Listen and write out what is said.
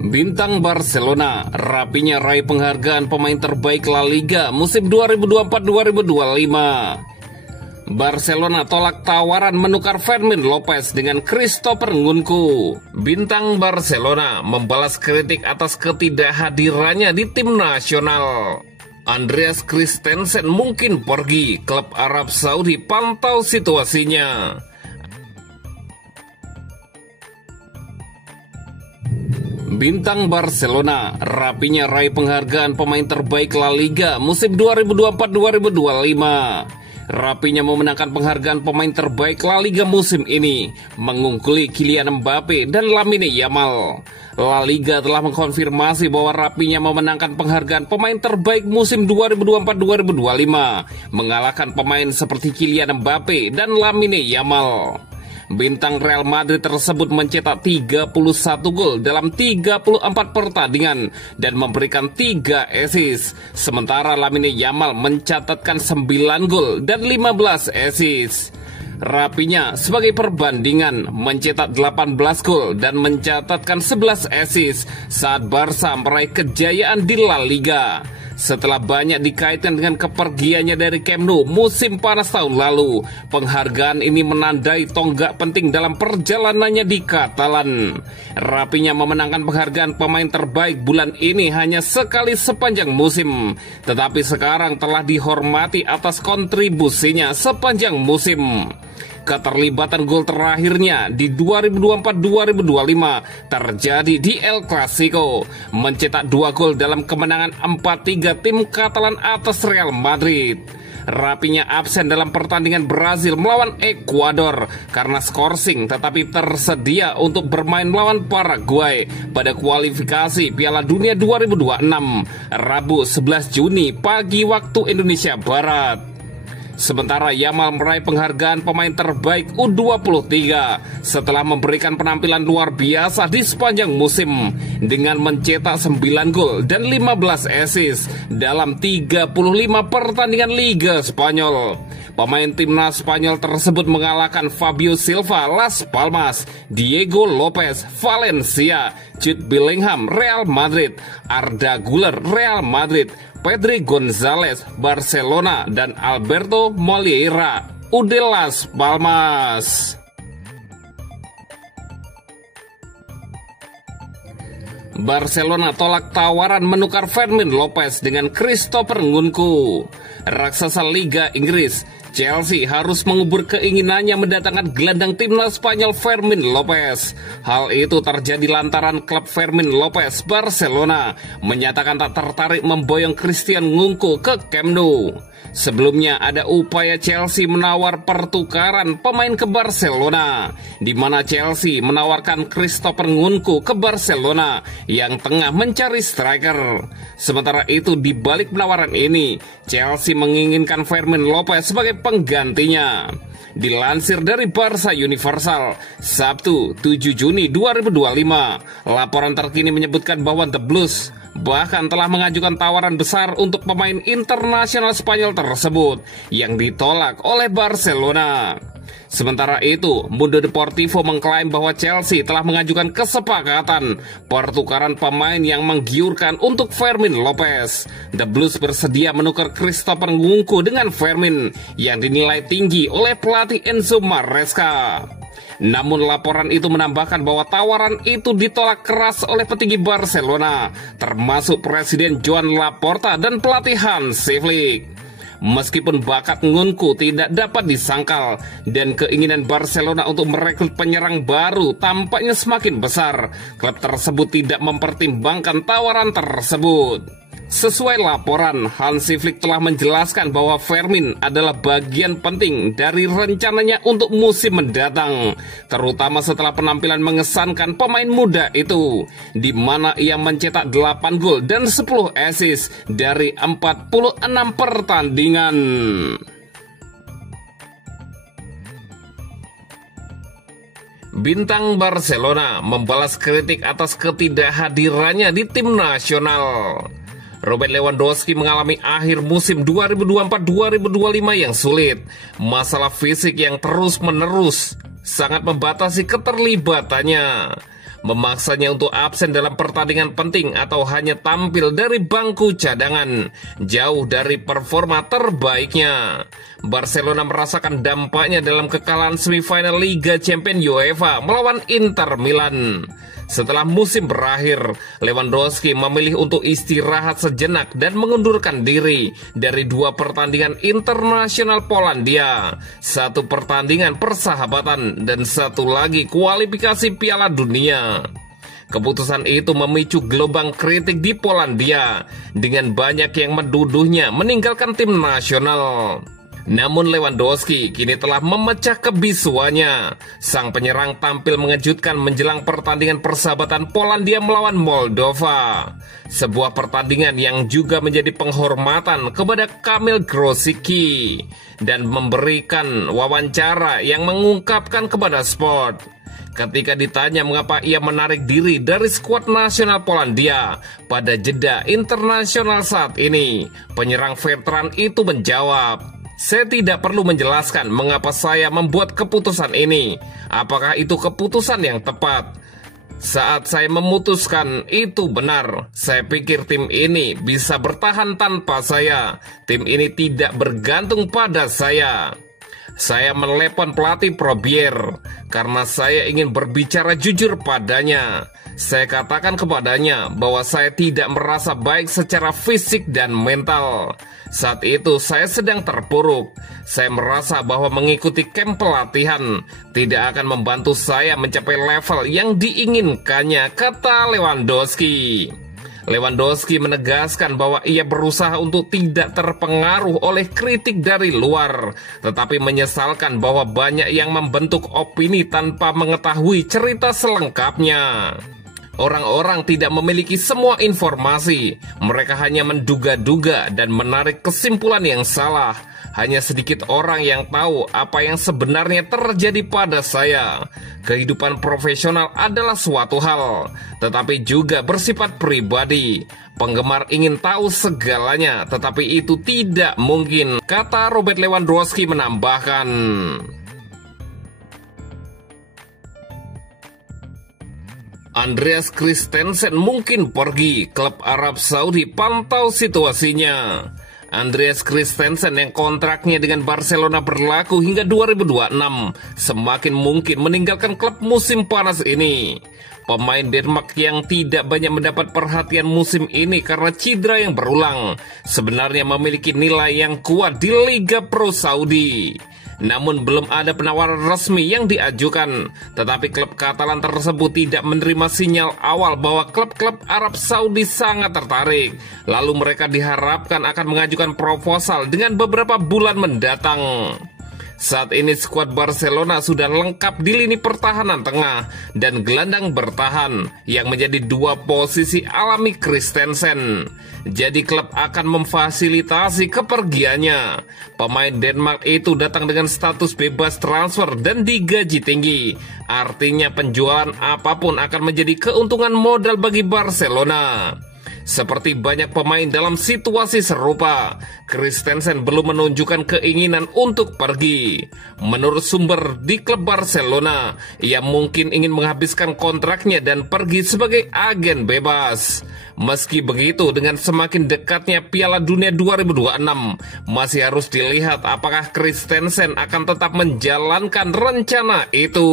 Bintang Barcelona rapinya raih penghargaan pemain terbaik La Liga musim 2024-2025. Barcelona tolak tawaran menukar Fermin Lopez dengan Christopher Nkunku. Bintang Barcelona membalas kritik atas ketidakhadirannya di tim nasional. Andreas Christensen mungkin pergi, klub Arab Saudi pantau situasinya. Bintang Barcelona rapinya raih penghargaan pemain terbaik La Liga musim 2024-2025. Rapinya memenangkan penghargaan pemain terbaik La Liga musim ini, mengungkuli Kylian Mbappe dan Lamine Yamal. La Liga telah mengkonfirmasi bahwa rapinya memenangkan penghargaan pemain terbaik musim 2024-2025, mengalahkan pemain seperti Kylian Mbappe dan Lamine Yamal. Bintang Real Madrid tersebut mencetak 31 gol dalam 34 pertandingan dan memberikan 3 assist. Sementara Lamine Yamal mencatatkan 9 gol dan 15 assist. Rapinya sebagai perbandingan mencetak 18 gol dan mencatatkan 11 assist saat Barca meraih kejayaan di La Liga. Setelah banyak dikaitkan dengan kepergiannya dari Camp Nou musim panas tahun lalu, penghargaan ini menandai tonggak penting dalam perjalanannya di Katalan. Rapinya memenangkan penghargaan pemain terbaik bulan ini hanya sekali sepanjang musim, tetapi sekarang telah dihormati atas kontribusinya sepanjang musim. Keterlibatan gol terakhirnya di 2024-2025 terjadi di El Clasico, mencetak 2 gol dalam kemenangan 4-3 tim Katalan atas Real Madrid. Rapinya absen dalam pertandingan Brazil melawan Ekuador karena skorsing, tetapi tersedia untuk bermain melawan Paraguay pada kualifikasi Piala Dunia 2026 Rabu 11 Juni pagi waktu Indonesia Barat. Sementara Yamal meraih penghargaan pemain terbaik U23 setelah memberikan penampilan luar biasa di sepanjang musim dengan mencetak 9 gol dan 15 assist dalam 35 pertandingan Liga Spanyol. Pemain timnas Spanyol tersebut mengalahkan Fabio Silva Las Palmas, Diego Lopez Valencia, Jude Bellingham Real Madrid, Arda Güler Real Madrid, Pedri Gonzalez Barcelona, dan Alberto Moreira Las Palmas. Barcelona tolak tawaran menukar Fermin Lopez dengan Christopher Nkunku. Raksasa Liga Inggris Chelsea harus mengubur keinginannya mendatangkan gelandang timnas Spanyol Fermin Lopez. Hal itu terjadi lantaran klub Fermin Lopez Barcelona menyatakan tak tertarik memboyong Christian Nkunku ke Camp Nou. Sebelumnya ada upaya Chelsea menawar pertukaran pemain ke Barcelona, di mana Chelsea menawarkan Christopher Nkunku ke Barcelona yang tengah mencari striker. Sementara itu di balik penawaran ini, Chelsea menginginkan Fermin Lopez sebagai penggantinya. Dilansir dari Barca Universal, Sabtu 7 Juni 2025, laporan terkini menyebutkan bahwa The Blues bahkan telah mengajukan tawaran besar untuk pemain internasional Spanyol tersebut yang ditolak oleh Barcelona. Sementara itu, Mundo Deportivo mengklaim bahwa Chelsea telah mengajukan kesepakatan pertukaran pemain yang menggiurkan untuk Fermin Lopez. The Blues bersedia menukar Christopher Nkunku dengan Fermin yang dinilai tinggi oleh pelatih Enzo Maresca. Namun laporan itu menambahkan bahwa tawaran itu ditolak keras oleh petinggi Barcelona, termasuk Presiden Joan Laporta dan pelatih Hansi Flick. Meskipun bakat Nkunku tidak dapat disangkal dan keinginan Barcelona untuk merekrut penyerang baru tampaknya semakin besar, klub tersebut tidak mempertimbangkan tawaran tersebut. Sesuai laporan, Hansi Flick telah menjelaskan bahwa Fermin adalah bagian penting dari rencananya untuk musim mendatang, terutama setelah penampilan mengesankan pemain muda itu, di mana ia mencetak 8 gol dan 10 assist dari 46 pertandingan. Bintang Barcelona membalas kritik atas ketidakhadirannya di tim nasional. Robert Lewandowski mengalami akhir musim 2024-2025 yang sulit. Masalah fisik yang terus-menerus sangat membatasi keterlibatannya. memaksanya untuk absen dalam pertandingan penting atau hanya tampil dari bangku cadangan, jauh dari performa terbaiknya. Barcelona merasakan dampaknya dalam kekalahan semifinal Liga Champions UEFA melawan Inter Milan. Setelah musim berakhir, Lewandowski memilih untuk istirahat sejenak dan mengundurkan diri dari 2 pertandingan internasional Polandia, 1 pertandingan persahabatan dan 1 lagi kualifikasi Piala Dunia. Keputusan itu memicu gelombang kritik di Polandia dengan banyak yang menduduhnya meninggalkan tim nasional. Namun Lewandowski kini telah memecah kebisuannya. Sang penyerang tampil mengejutkan menjelang pertandingan persahabatan Polandia melawan Moldova. Sebuah pertandingan yang juga menjadi penghormatan kepada Kamil Grosicki dan memberikan wawancara yang mengungkapkan kepada Sport. Ketika ditanya mengapa ia menarik diri dari skuad nasional Polandia pada jeda internasional saat ini, penyerang veteran itu menjawab, "Saya tidak perlu menjelaskan mengapa saya membuat keputusan ini. Apakah itu keputusan yang tepat? Saat saya memutuskan itu benar. Saya pikir tim ini bisa bertahan tanpa saya. Tim ini tidak bergantung pada saya. Saya menelepon pelatih Probier karena saya ingin berbicara jujur padanya. Saya katakan kepadanya bahwa saya tidak merasa baik secara fisik dan mental. Saat itu saya sedang terpuruk. Saya merasa bahwa mengikuti camp pelatihan tidak akan membantu saya mencapai level yang diinginkannya," kata Lewandowski. Lewandowski menegaskan bahwa ia berusaha untuk tidak terpengaruh oleh kritik dari luar, tetapi menyesalkan bahwa banyak yang membentuk opini tanpa mengetahui cerita selengkapnya. Orang-orang tidak memiliki semua informasi, mereka hanya menduga-duga dan menarik kesimpulan yang salah. Hanya sedikit orang yang tahu apa yang sebenarnya terjadi pada saya. Kehidupan profesional adalah suatu hal, tetapi juga bersifat pribadi. Penggemar ingin tahu segalanya, tetapi itu tidak mungkin, kata Robert Lewandowski menambahkan. Andreas Christensen mungkin pergi, klub Arab Saudi pantau situasinya. Andreas Christensen yang kontraknya dengan Barcelona berlaku hingga 2026 semakin mungkin meninggalkan klub musim panas ini. Pemain Denmark yang tidak banyak mendapat perhatian musim ini karena cedera yang berulang sebenarnya memiliki nilai yang kuat di Liga Pro Saudi. Namun belum ada penawaran resmi yang diajukan, tetapi klub Katalan tersebut tidak menerima sinyal awal bahwa klub-klub Arab Saudi sangat tertarik. Lalu mereka diharapkan akan mengajukan proposal dengan beberapa bulan mendatang. Saat ini skuad Barcelona sudah lengkap di lini pertahanan tengah dan gelandang bertahan yang menjadi 2 posisi alami Christensen. Jadi klub akan memfasilitasi kepergiannya. Pemain Denmark itu datang dengan status bebas transfer dan digaji tinggi. Artinya penjualan apapun akan menjadi keuntungan modal bagi Barcelona. Seperti banyak pemain dalam situasi serupa, Christensen belum menunjukkan keinginan untuk pergi. Menurut sumber di klub Barcelona, ia mungkin ingin menghabiskan kontraknya dan pergi sebagai agen bebas. Meski begitu, dengan semakin dekatnya Piala Dunia 2026, masih harus dilihat apakah Christensen akan tetap menjalankan rencana itu.